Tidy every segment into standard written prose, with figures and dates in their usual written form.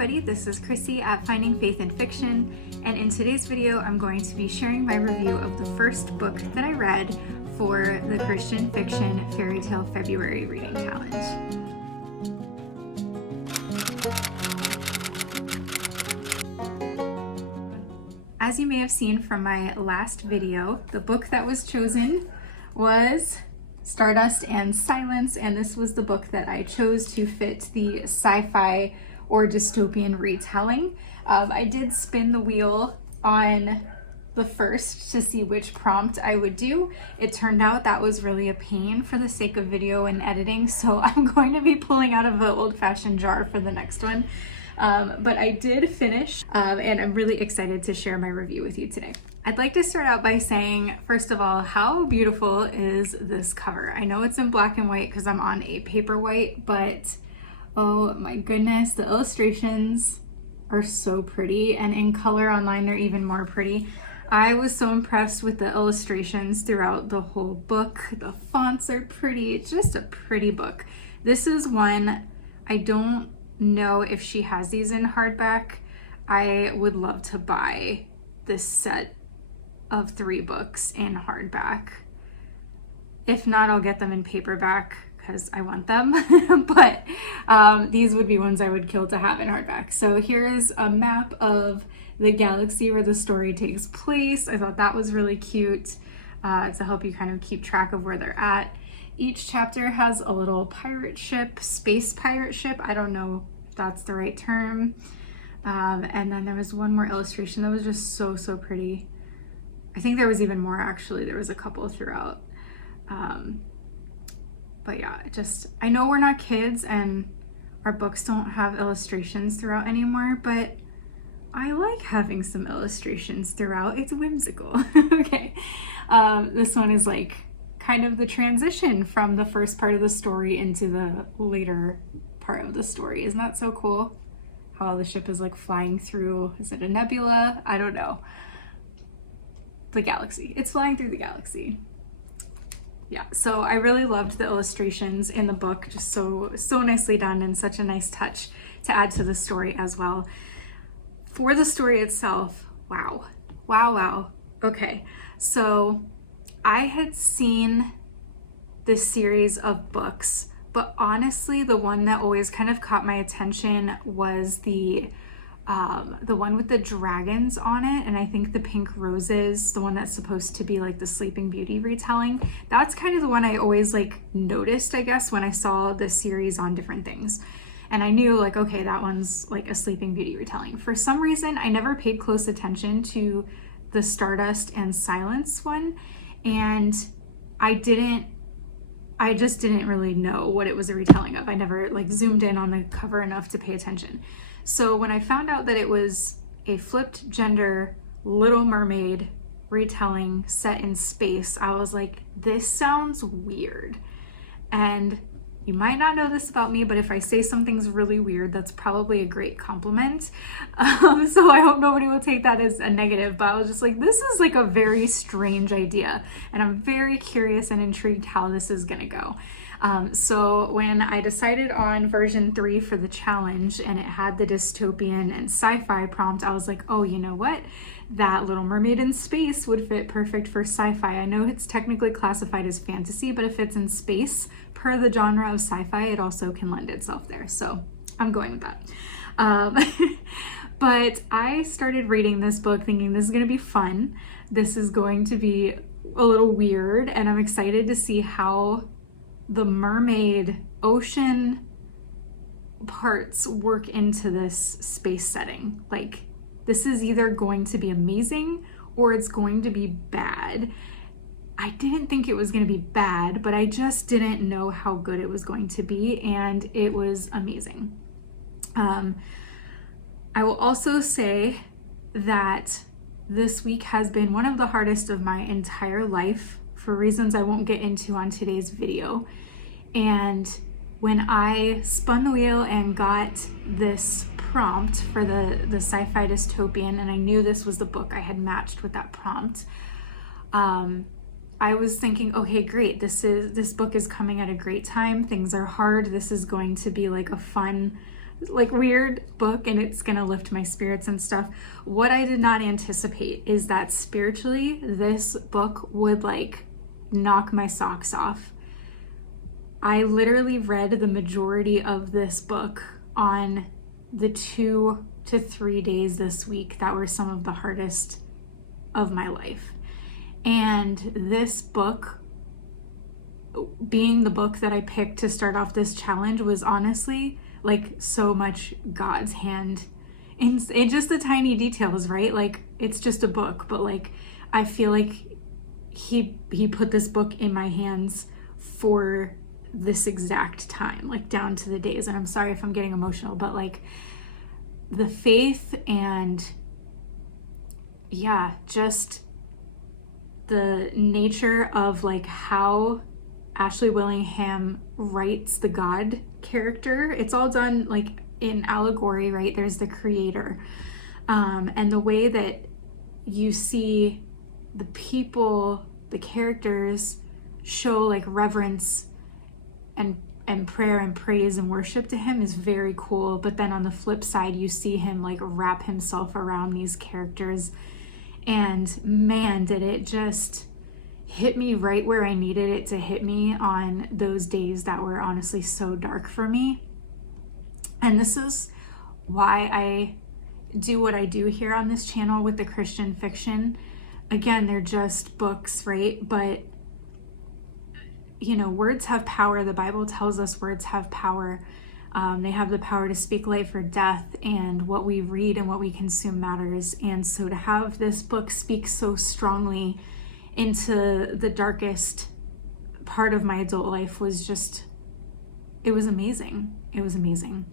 everybody, this is Chrissy at Finding Faith in Fiction, and in today's video I'm going to be sharing my review of the first book that I read for the Christian Fiction Fairytale February Reading Challenge. As you may have seen from my last video, the book that was chosen was Stardust and Silence, and this was the book that I chose to fit the sci-fi or dystopian retelling. I did spin the wheel on the first to see which prompt I would do. It turned out that was really a pain for the sake of video and editing, so I'm going to be pulling out of the old-fashioned jar for the next one. But I did finish, and I'm really excited to share my review with you today. I'd like to start out by saying, first of all, how beautiful is this cover? I know it's in black and white because I'm on a paperwhite, but oh my goodness, the illustrations are so pretty, and in color online they're even more pretty. I was so impressed with the illustrations throughout the whole book. The fonts are pretty. It's just a pretty book. This is one, I don't know if she has these in hardback. I would love to buy this set of 3 books in hardback. If not, I'll get them in paperback because I want them, but these would be ones I would kill to have in hardback. So here is a map of the galaxy where the story takes place. I thought that was really cute to help you kind of keep track of where they're at. Each chapter has a little pirate ship, space pirate ship. I don't know if that's the right term. And then there was one more illustration that was just so pretty. I think there was even more actually. There was a couple throughout. But yeah, I know we're not kids and our books don't have illustrations throughout anymore, but I like having some illustrations throughout. It's whimsical. Okay. This one is like kind of the transition from the first part of the story into the later part of the story. Isn't that so cool? How the ship is like flying through, is it a nebula? I don't know. The galaxy. It's flying through the galaxy. Yeah, so I really loved the illustrations in the book, just so nicely done and such a nice touch to add to the story as well. For the story itself, wow. Okay, so I had seen this series of books, but honestly, the one that always kind of caught my attention was the one with the dragons on it, and I think the pink roses, the one that's supposed to be like the Sleeping Beauty retelling. That's kind of the one I always like noticed, I guess, when I saw this series on different things. And I knew like, okay, that one's like a Sleeping Beauty retelling. For some reason, I never paid close attention to the Stardust and Silence one, and I just didn't really know what it was a retelling of. I never like zoomed in on the cover enough to pay attention. So when I found out that it was a flipped gender Little Mermaid retelling set in space, I was like, this sounds weird. And you might not know this about me, but if I say something's really weird, that's probably a great compliment. So I hope nobody will take that as a negative, but I was just like, this is like a very strange idea. And I'm very curious and intrigued how this is gonna go. So when I decided on version 3 for the challenge and it had the dystopian and sci-fi prompt, I was like, oh, you know what? That Little Mermaid in space would fit perfect for sci-fi. I know it's technically classified as fantasy, but if it's in space, per the genre of sci-fi, it also can lend itself there. So I'm going with that. But I started reading this book thinking this is going to be fun. This is going to be a little weird, and I'm excited to see how the mermaid ocean parts work into this space setting. Like, this is either going to be amazing or it's going to be bad. I didn't think it was going to be bad, but I just didn't know how good it was going to be, and it was amazing. I will also say that this week has been one of the hardest of my entire life for reasons I won't get into on today's video. And when I spun the wheel and got this prompt for the sci-fi dystopian, and I knew this was the book I had matched with that prompt, I was thinking, okay, great, this book is coming at a great time. Things are hard. This is going to be like a fun like weird book, and it's gonna lift my spirits and stuff. What I did not anticipate is that spiritually this book would like knock my socks off. I literally read the majority of this book on the 2 to 3 days this week that were some of the hardest of my life. And this book, being the book that I picked to start off this challenge, was honestly like so much God's hand in just the tiny details, right? Like it's just a book, but like I feel like he put this book in my hands for this exact time, like down to the days. And I'm sorry if I'm getting emotional, but like the faith and yeah, just the nature of like how Ashley Willingham writes the God character. It's all done like in allegory, right? There's the creator. And the way that you see the people, the characters show like reverence and prayer and praise and worship to him is very cool. But then on the flip side, you see him like wrap himself around these characters. And man, did it just hit me right where I needed it to hit me on those days that were honestly so dark for me. And this is why I do what I do here on this channel with the Christian fiction. Again, they're just books, right? But you know, words have power. The Bible tells us words have power. They have the power to speak life or death, and what we read and what we consume matters. And so to have this book speak so strongly into the darkest part of my adult life was just, it was amazing. It was amazing.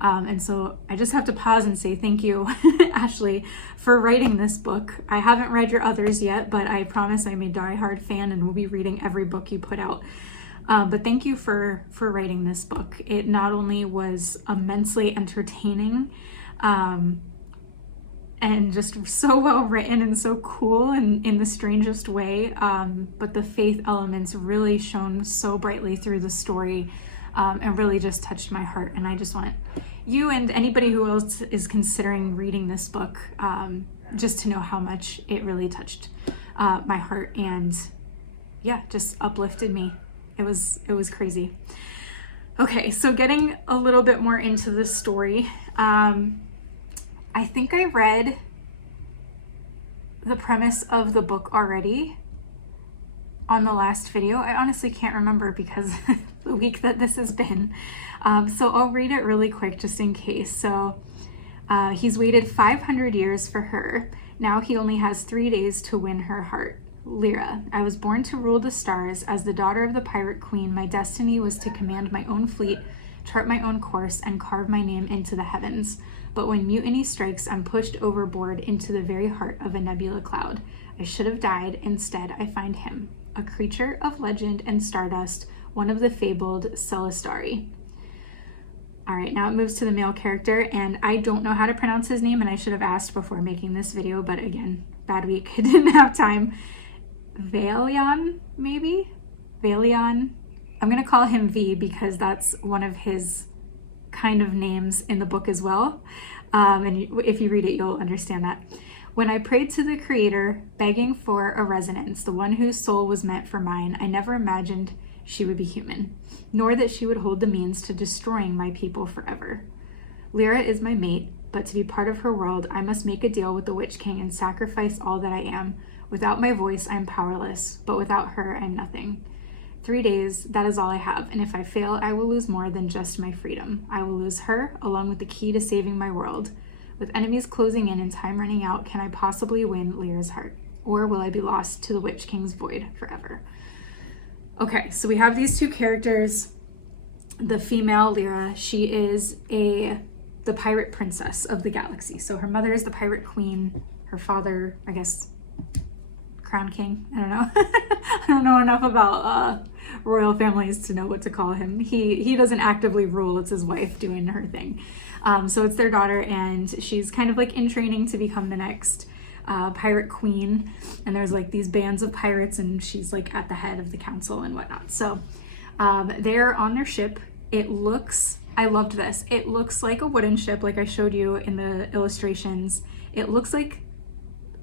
And so I just have to pause and say thank you, Ashley, for writing this book. I haven't read your others yet, but I promise I'm a diehard fan and will be reading every book you put out. But thank you for writing this book. It not only was immensely entertaining and just so well written and so cool and in the strangest way, but the faith elements really shone so brightly through the story and really just touched my heart. And I just want you and anybody who else is considering reading this book just to know how much it really touched my heart and yeah, just uplifted me. It was crazy. Okay, so getting a little bit more into this story, I think I read the premise of the book already on the last video. I honestly can't remember because the week that this has been. So I'll read it really quick just in case. So he's waited 500 years for her. Now he only has 3 days to win her heart. 𝘰𝑚. I was born to rule the stars. As the daughter of the pirate queen, my destiny was to command my own fleet, chart my own course, and carve my name into the heavens. But when mutiny strikes, I'm pushed overboard into the very heart of a nebula cloud. I should have died. Instead, I find him, a creature of legend and stardust, one of the fabled 𝘱𝑒. All right, now it moves to the male character, and I don't know how to pronounce his name, and I should have asked before making this video, but again, bad week, I didn't have time. 𝑉𝑒𝑙𝑦𝑜n, maybe? 𝑉𝑒𝑙𝑦𝑜n. I'm gonna call him V because that's one of his kind of names in the book as well. And if you read it, you'll understand that. When I prayed to the Creator, begging for a resonance, the one whose soul was meant for mine, I never imagined she would be human, nor that she would hold the means to destroying my people forever. 𝘰𝑚 is my mate, but to be part of her world, I must make a deal with the Witch King and sacrifice all that I am. Without my voice, I am powerless, but without her, I am nothing. 3 days, that is all I have, and if I fail, I will lose more than just my freedom. I will lose her, along with the key to saving my world. With enemies closing in and time running out, can I possibly win 𝘰𝑚's heart? Or will I be lost to the Witch King's void forever? Okay, so we have these two characters. The female, 𝘰𝑚, she is the pirate princess of the galaxy. So her mother is the pirate queen, her father, I guess, crown king. I don't know. I don't know enough about royal families to know what to call him. He doesn't actively rule, it's his wife doing her thing. So it's their daughter, and she's kind of like in training to become the next pirate queen. And there's like these bands of pirates, and she's like at the head of the council and whatnot. So they're on their ship. It looks I loved this. It looks like a wooden ship, like I showed you in the illustrations. It looks like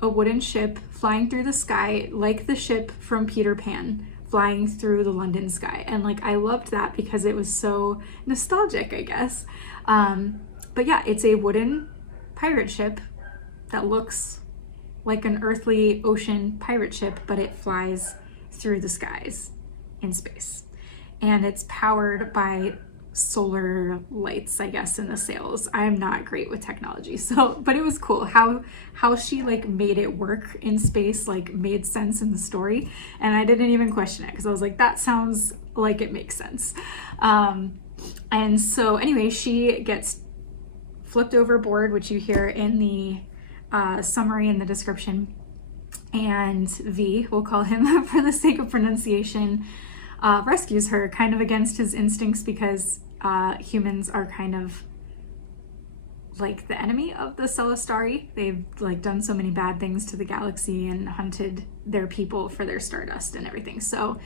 a wooden ship flying through the sky, like the ship from Peter Pan flying through the London sky. And like, I loved that because it was so nostalgic, I guess. But yeah, it's a wooden pirate ship that looks like an earthly ocean pirate ship, but it flies through the skies in space. And it's powered by solar lights, I guess, in the sails. I am not great with technology, so, but it was cool how she like made it work in space, like made sense in the story. And I didn't even question it because I was like, that sounds like it makes sense. And so anyway, she gets flipped overboard, which you hear in the summary in the description. And V, we'll call him for the sake of pronunciation, rescues her kind of against his instincts because humans are kind of like the enemy of the 𝒮𝓐𝓕. They've like done so many bad things to the galaxy and hunted their people for their stardust and everything. So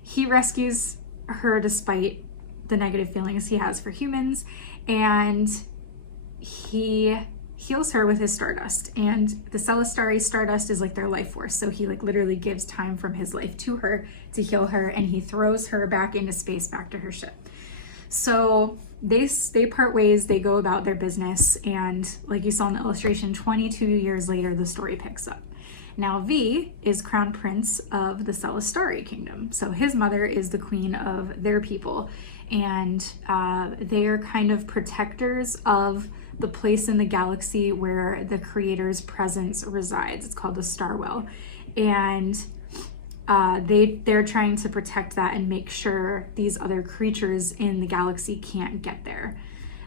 he rescues her despite the negative feelings he has for humans, and he heals her with his stardust. And the 𝒮𝓐𝓕 stardust is like their life force, so he like literally gives time from his life to her to heal her, and he throws her back into space, back to her ship. So they part ways, they go about their business, and like you saw in the illustration, 22 years later the story picks up. Now V is crown prince of the 𝒮𝓐𝓕 kingdom, so his mother is the queen of their people, and they are kind of protectors of the place in the galaxy where the creator's presence resides. It's called the Star Well, and they're trying to protect that and make sure these other creatures in the galaxy can't get there.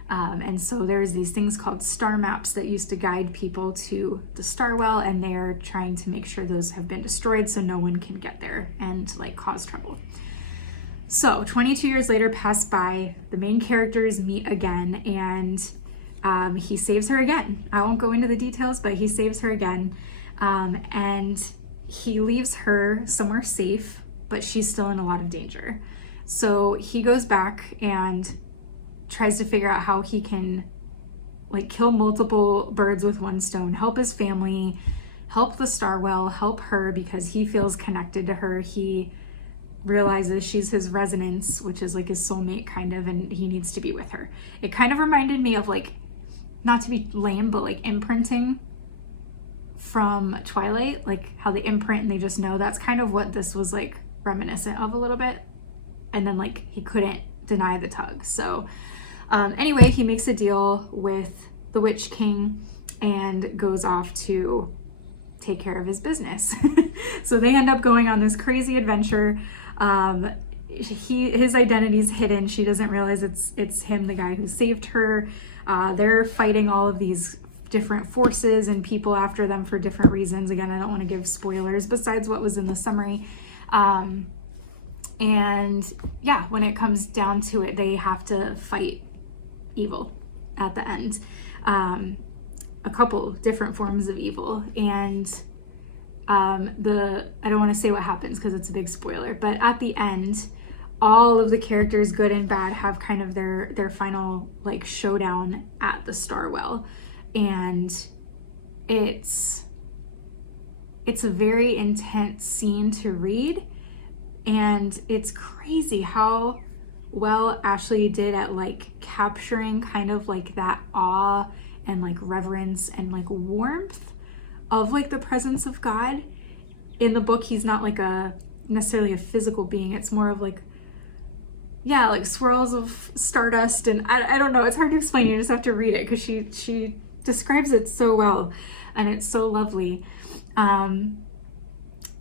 And so there's these things called star maps that used to guide people to the Star Well, and they're trying to make sure those have been destroyed so no one can get there and like cause trouble. So 22 years later pass by, the main characters meet again, and he saves her again. I won't go into the details, but he saves her again. And he leaves her somewhere safe, but she's still in a lot of danger. So he goes back and tries to figure out how he can like kill multiple birds with one stone, help his family, help the Star Well, help her because he feels connected to her. He realizes she's his resonance, which is like his soulmate kind of, and he needs to be with her. It kind of reminded me of like, not to be lame, but like imprinting from Twilight, like how they imprint and they just know. That's kind of what this was like reminiscent of a little bit. And then like he couldn't deny the tug. So anyway, he makes a deal with the Witch King and goes off to take care of his business. So they end up going on this crazy adventure. His identity's hidden. She doesn't realize it's him, the guy who saved her. They're fighting all of these different forces and people after them for different reasons. Again, I don't want to give spoilers besides what was in the summary. And yeah, when it comes down to it, they have to fight evil at the end. A couple different forms of evil. And I don't want to say what happens because it's a big spoiler, but at the end, all of the characters, good and bad, have kind of their final like showdown at the Star Well. And it's a very intense scene to read, and it's crazy how well Ashley did at like capturing kind of like that awe and like reverence and like warmth of like the presence of God. In the book, he's not like necessarily a physical being. It's more of like, yeah, like swirls of stardust, and I don't know, it's hard to explain. You just have to read it because she describes it so well, and it's so lovely. And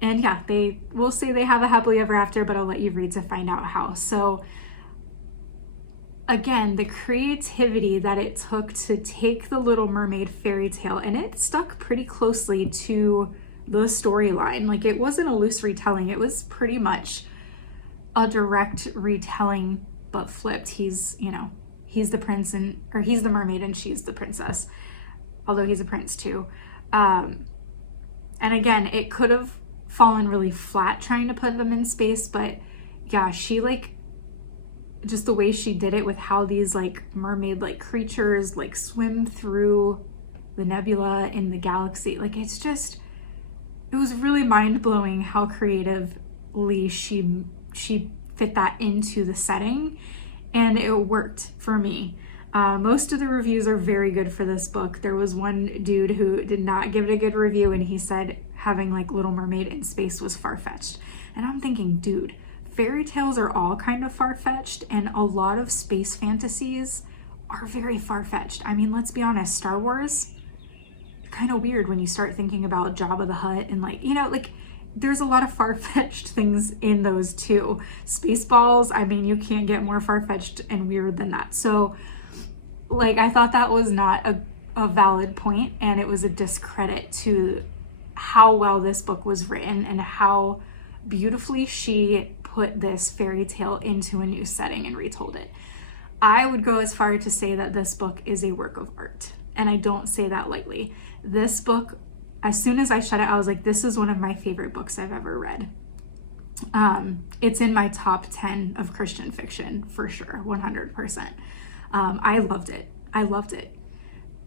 yeah, we'll say they have a happily ever after, but I'll let you read to find out how. So again, the creativity that it took to take the Little Mermaid fairy tale, and it stuck pretty closely to the storyline. Like, it wasn't a loose retelling. It was pretty much a direct retelling, but flipped. He's the prince or he's the mermaid and she's the princess, although he's a prince too. And again, it could have fallen really flat trying to put them in space, but yeah, she like just the way she did it with how these like mermaid-like creatures like swim through the nebula in the galaxy. Like it's just, it was really mind-blowing how creatively she fit that into the setting, and it worked for me. Most of the reviews are very good for this book. There was one dude who did not give it a good review, and he said having like Little Mermaid in space was far-fetched. And I'm thinking, dude, fairy tales are all kind of far-fetched, and a lot of space fantasies are very far-fetched. I mean, let's be honest, Star Wars, kind of weird when you start thinking about Jabba the Hutt and like, you know, like there's a lot of far-fetched things in those too. Spaceballs, I mean, you can't get more far-fetched and weird than that. So like, I thought that was not a valid point, and it was a discredit to how well this book was written and how beautifully she put this fairy tale into a new setting and retold it. I would go as far to say that this book is a work of art, and I don't say that lightly. This book, as soon as I shut it, I was like, this is one of my favorite books I've ever read. It's in my top 10 of Christian fiction for sure, 100%. I loved it. I loved it.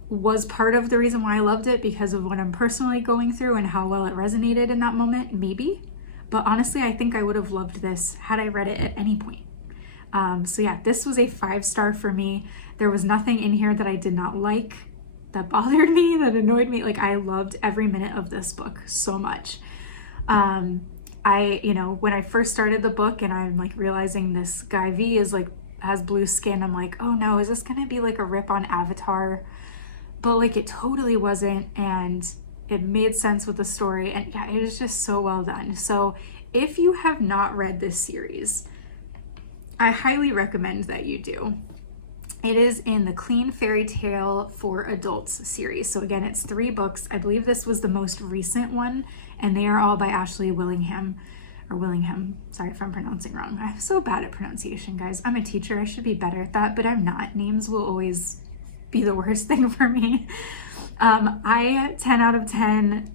Was part of the reason why I loved it because of what I'm personally going through and how well it resonated in that moment? Maybe. But honestly, I think I would have loved this had I read it at any point. So yeah, this was a 5-star for me. There was nothing in here that I did not like, that bothered me, that annoyed me. Like, I loved every minute of this book so much. You know, when I first started the book and I'm like realizing this guy V is like, has blue skin, I'm like, oh no, is this gonna be like a rip on Avatar? But like, it totally wasn't, and it made sense with the story, and yeah, it is just so well done. So if you have not read this series, I highly recommend that you do. It is in the Clean Fairy Tale for Adults series. So again, it's 3 books. I believe this was the most recent one, and they are all by Ashley Willingham. Sorry if I'm pronouncing wrong. I'm so bad at pronunciation, guys. I'm a teacher. I should be better at that, but I'm not. Names will always be the worst thing for me. 10 out of 10,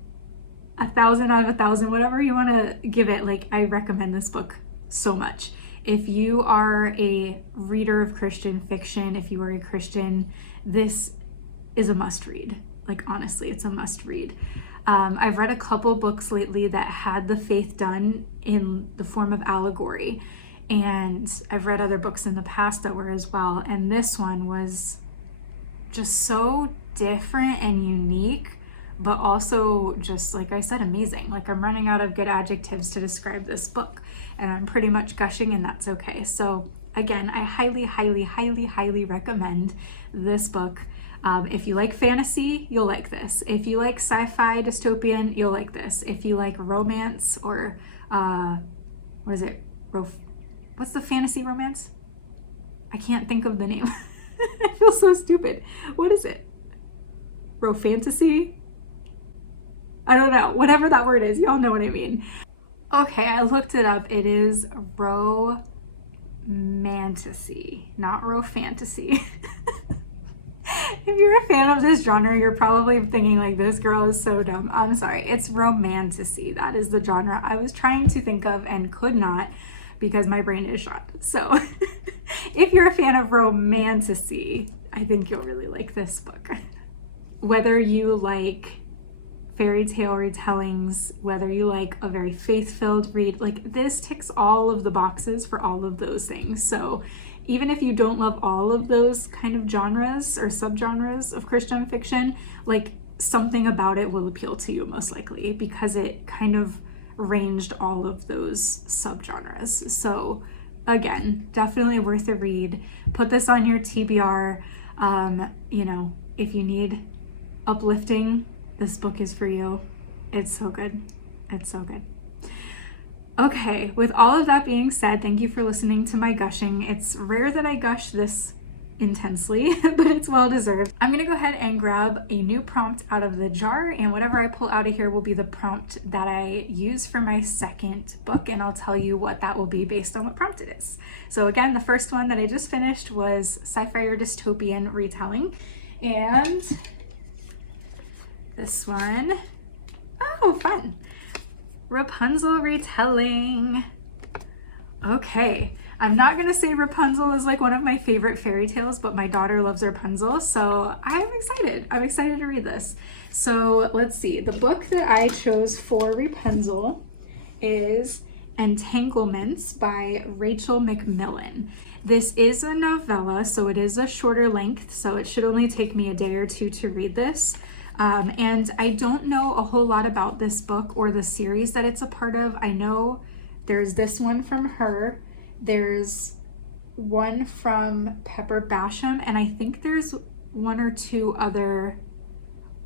1,000 out of 1,000, whatever you want to give it. Like, I recommend this book so much. If you are a reader of Christian fiction, if you are a Christian, this is a must read. Like, honestly, it's a must read. I've read a couple books lately that had the faith done in the form of allegory, and I've read other books in the past that were as well, and this one was just so different and unique, but also just, like I said, amazing. Like, I'm running out of good adjectives to describe this book, and I'm pretty much gushing, and that's okay. So again, I highly, highly, highly, highly recommend this book. If you like fantasy, you'll like this. If you like sci-fi dystopian, you'll like this. If you like romance or what is it? What's the fantasy romance? I can't think of the name. I feel so stupid. What is it? Rofantasy? I don't know. Whatever that word is, y'all know what I mean. Okay, I looked it up. It is romantasy, not rofantasy. If you're a fan of this genre, you're probably thinking like, this girl is so dumb. I'm sorry, it's romantasy. That is the genre I was trying to think of and could not because my brain is shot. So if you're a fan of romantasy, I think you'll really like this book. Whether you like fairy tale retellings, whether you like a very faith-filled read, like, this ticks all of the boxes for all of those things. So even if you don't love all of those kind of genres or subgenres of Christian fiction, like, something about it will appeal to you most likely because it kind of ranged all of those subgenres. So again, definitely worth a read. Put this on your TBR. You know, if you need uplifting, this book is for you. It's so good. It's so good. Okay, with all of that being said, thank you for listening to my gushing. It's rare that I gush this intensely, but it's well deserved. I'm gonna go ahead and grab a new prompt out of the jar, and whatever I pull out of here will be the prompt that I use for my second book, and I'll tell you what that will be based on what prompt it is. So again, the first one that I just finished was Sci-Fi or Dystopian Retelling, and this one, oh, fun. Rapunzel Retelling. Okay, I'm not gonna say Rapunzel is like one of my favorite fairy tales, but my daughter loves Rapunzel, so I'm excited. I'm excited to read this. So let's see. The book that I chose for Rapunzel is Entanglements by Rachel Macmillan. This is a novella, so it is a shorter length, so it should only take me a day or two to read this. And I don't know a whole lot about this book or the series that it's a part of. I know there's this one from her, there's one from Pepper Basham, and I think there's one or two other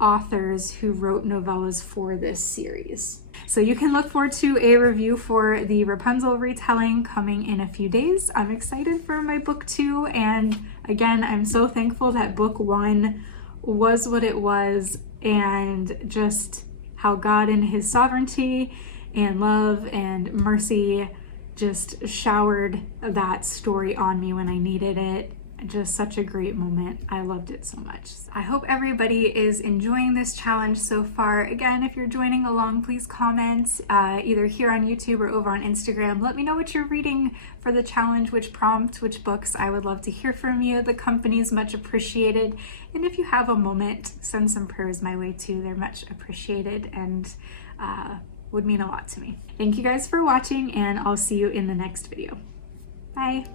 authors who wrote novellas for this series. So you can look forward to a review for the Rapunzel retelling coming in a few days. I'm excited for my book 2, and again, I'm so thankful that book 1 was what it was, and just how God in his sovereignty and love and mercy just showered that story on me when I needed it. Just such a great moment. I loved it so much. I hope everybody is enjoying this challenge so far. Again, if you're joining along, please comment either here on YouTube or over on Instagram. Let me know what you're reading for the challenge, which prompt, which books. I would love to hear from you. The company is much appreciated. And if you have a moment, send some prayers my way too. They're much appreciated and would mean a lot to me. Thank you guys for watching, and I'll see you in the next video. Bye.